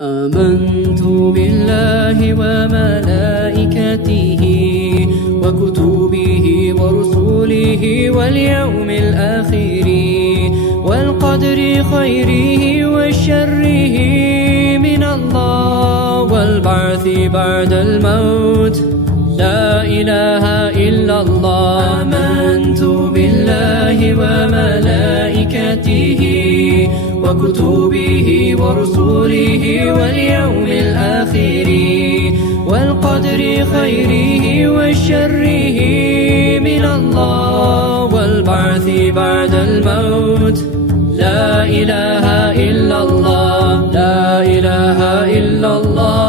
آمنت بالله وملائكته وكتبه ورسله واليوم الآخر والقدر خيره وشره من الله والبعث بعد الموت لا إله إلا الله. آمنت بالله وملائكته وكتبه ورسله واليوم الآخر والقدر خيره وشره من الله والبعث بعد الموت لا إله إلا الله. لا إله إلا الله.